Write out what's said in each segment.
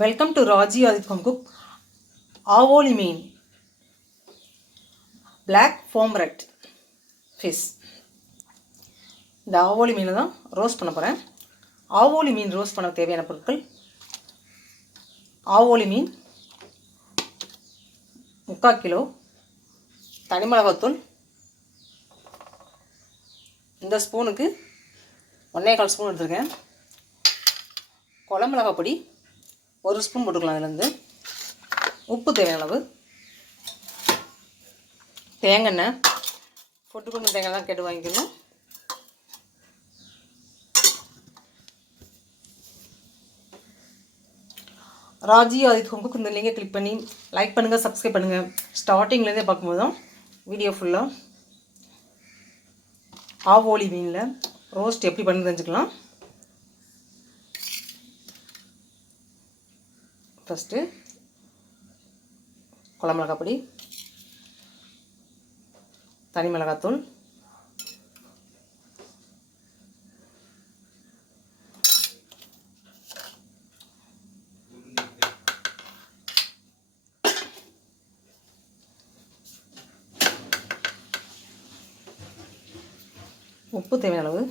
Welcome to Raji Adit Home Cook. Avoli mean black foam red fish. இந்த ஆவோலி மீனை தான் roast பண்ண போகிறேன். ஆவோலி மீன் ரோஸ்ட் பண்ண தேவையான பொருட்கள்: ஆவோலி மீன் 3/4 கிலோ, தனி மிளகாத்தூள் இந்த ஸ்பூனுக்கு 1.25 ஸ்பூன் எடுத்துருக்கேன். குழம்பு மிளகாய் பொடி 1 ஸ்பூன் போட்டுக்கலாம். அதுலேருந்து உப்பு தேவையான அளவு, தேங்காய் பொட்டுக்கொண்டு தேங்காய் தான் கேட்டு வாங்கிக்கணும். ராஜி ஆதித் ஹோம் குக் இந்த லிங்கை கிளிக் பண்ணி லைக் பண்ணுங்கள், சப்ஸ்கிரைப் பண்ணுங்கள். ஸ்டார்டிங்லேருந்தே பார்க்கும்போது தான் வீடியோ ஃபுல்லாக ஆவோலி மீனில் ரோஸ்ட் எப்படி பண்ணி தெரிஞ்சுக்கலாம். ஃபஸ்ட்டு குழம்பு மிளகாய் பொடி, தனி மிளகாத்தூள், உப்பு தேவையான அளவு,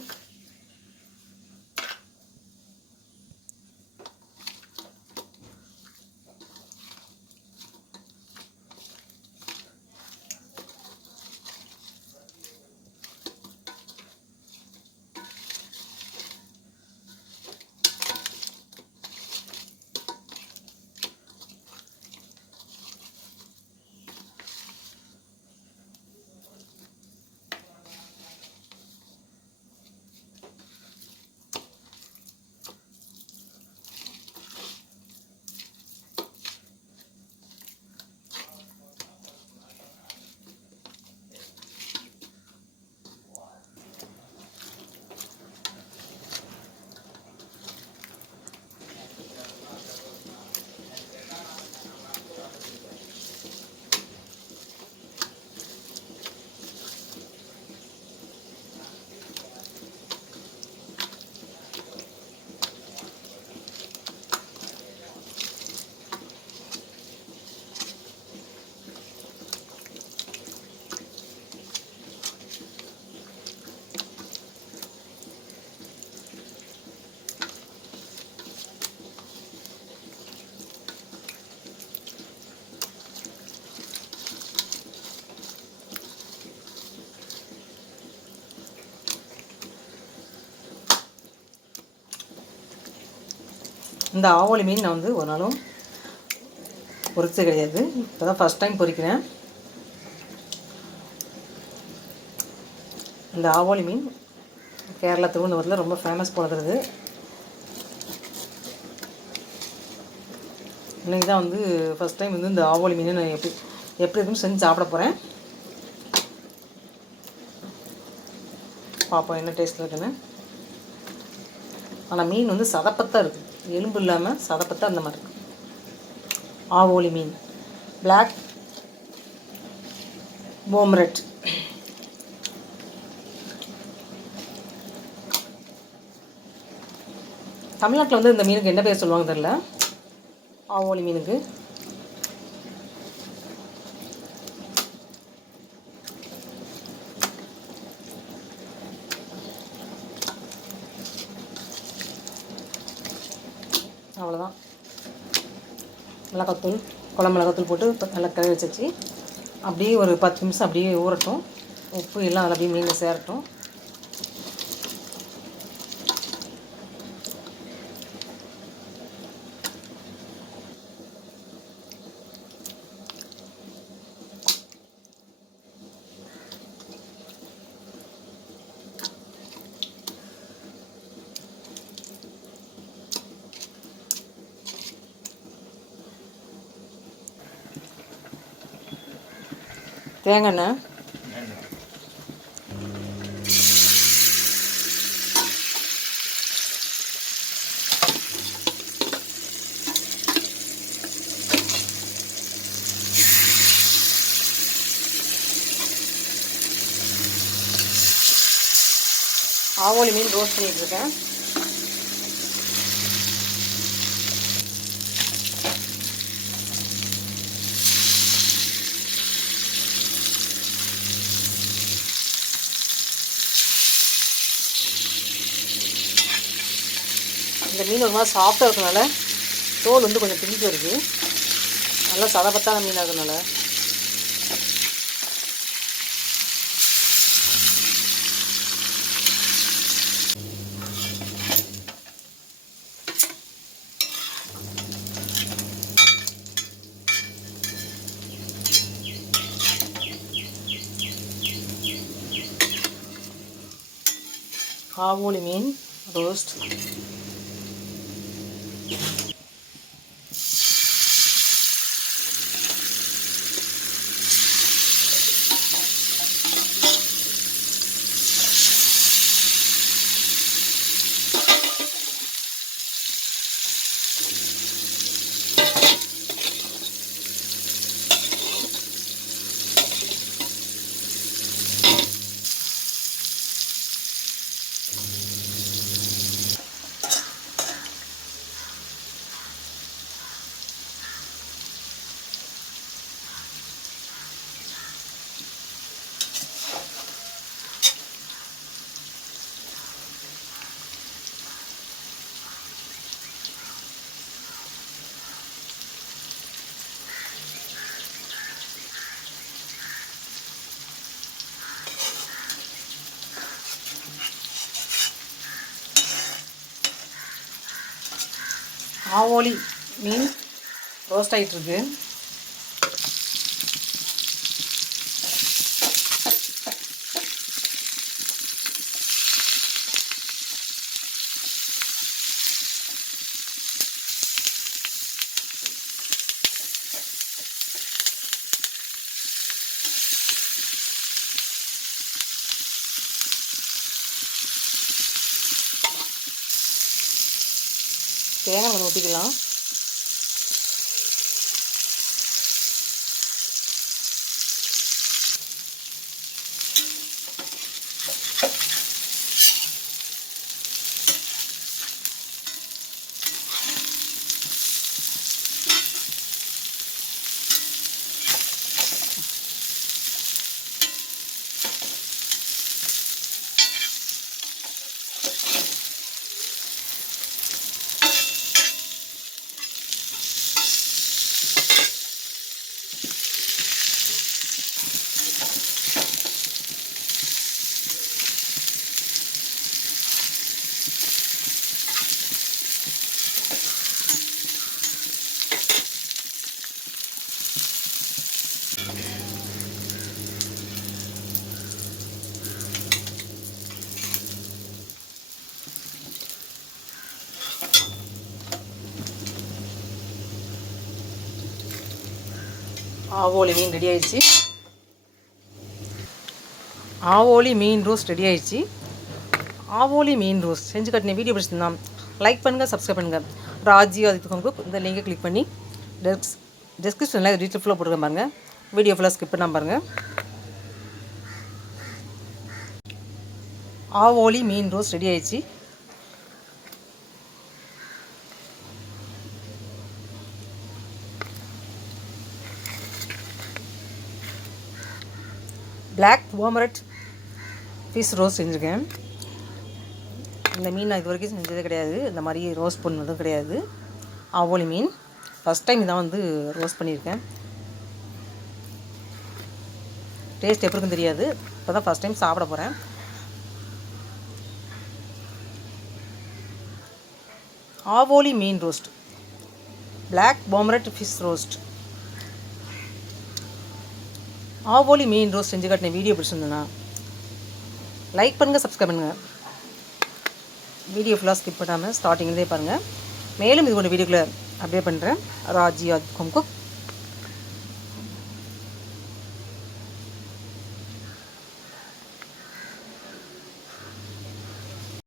இந்த ஆவோலி மீன் நான் வந்து ஒரு நாளும் பொரிச்சது கிடையாது. இப்போ தான் ஃபஸ்ட் டைம் பொரிக்கிறேன். இந்த ஆவோலி மீன் கேரளா திருவனந்தபுரத்தில் ரொம்ப ஃபேமஸ் போலகிறது. இன்றைக்கி தான் வந்து ஃபஸ்ட் டைம் வந்து இந்த ஆவோலி மீன் நான் எப்படி இருக்குன்னு செஞ்சு சாப்பிட போகிறேன். பார்ப்போம் என்ன டேஸ்ட்டில் இருக்குன்னு. ஆனால் மீன் வந்து சதப்பத்தான் இருக்குது, எலும்பு இல்லாமல் சதப்பத்தான் அந்த மாதிரி இருக்குது. ஆவோலி மீன் பிளாக் போம் ரெட். தமிழ்நாட்டில் வந்து இந்த மீனுக்கு என்ன பேர் சொல்லுவாங்க தெரியல. ஆவோலி மீனுக்கு அவ்வளோதான். மிளகாத்தூள், குழம்பு மிளகாத்தூள் போட்டு நல்லா கறி வச்சு அப்படியே ஒரு 10 நிமிஷம் அப்படியே ஊறட்டும். உப்பு எல்லாம் அப்படியே மீனில் சேரட்டும். தேங்காய் எண்ணெய், ஆவோலி மீன் ரோஸ்ட் பண்ணிட்டுருக்கேன். இந்த மீன் ஒரு மாதிரி சாஃப்டாக இருக்கிறதுனால தோல் வந்து கொஞ்சம் பிடிச்சி வருது. நல்லா சதப்பத்தான மீனாக இருக்கிறதுனால ஆவோலி மீன் ரோஸ்ட். ஆவோலி மீன் ரோஸ்ட் ஆகிட்டுருக்கு. தேங்காய் கொஞ்சம் ஊற்றிக்கலாம். ஆவோலி மீன் ரெடி ஆயிடுச்சு. ஆவோலி மீன் ரோஸ்ட் ரெடி ஆயிடுச்சு. ஆவோலி மீன் ரோஸ்ட் செஞ்சு கட்டின வீடியோ பிடிச்சிருந்தா லைக் பண்ணுங்கள், சப்ஸ்கிரைப் பண்ணுங்கள். ராஜி ஆதித்ய குக் இந்த லிங்கை கிளிக் பண்ணி டிஸ்கிரிப்ஷனில் டீட்டெயில் ஃபுல்லாக போட்டுருக்க பாருங்கள். வீடியோ ஃபுல்லாக ஸ்கிப் பண்ணாமல் பாருங்கள். ஆவோலி மீன் ரோஸ்ட் ரெடி ஆயிடுச்சு. பிளாக் வாமரட் ஃபிஷ் ரோஸ்ட் செஞ்சுருக்கேன். இந்த மீன் நான் இது வரைக்கும் செஞ்சதே கிடையாது. இந்த மாதிரி ரோஸ்ட் பண்ணதும் கிடையாது. ஆவோலி மீன் ஃபஸ்ட் டைம் இதான் வந்து ரோஸ்ட் பண்ணியிருக்கேன். டேஸ்ட் எப்படி இருக்குன்னு தெரியாது. இப்போ தான் ஃபஸ்ட் டைம் சாப்பிட போகிறேன். ஆவோலி மீன் ரோஸ்ட், பிளாக் வாமரட் ஃபிஷ் ரோஸ்ட். ஆவோலி மீன் ரோஸ்ட் செஞ்சு காட்டின வீடியோ பிடிச்சிருந்தேன்னா லைக் பண்ணுங்கள், சப்ஸ்கிரைப் பண்ணுங்கள். வீடியோ ஃபுல்லாக ஸ்கிப் பண்ணாமல் ஸ்டார்டிங்லேயே பாருங்கள். மேலும் இது ஒன்று வீடியோக்குள்ளே அப்டேட் பண்ணுறேன். ராஜி ஆதித்ய குக்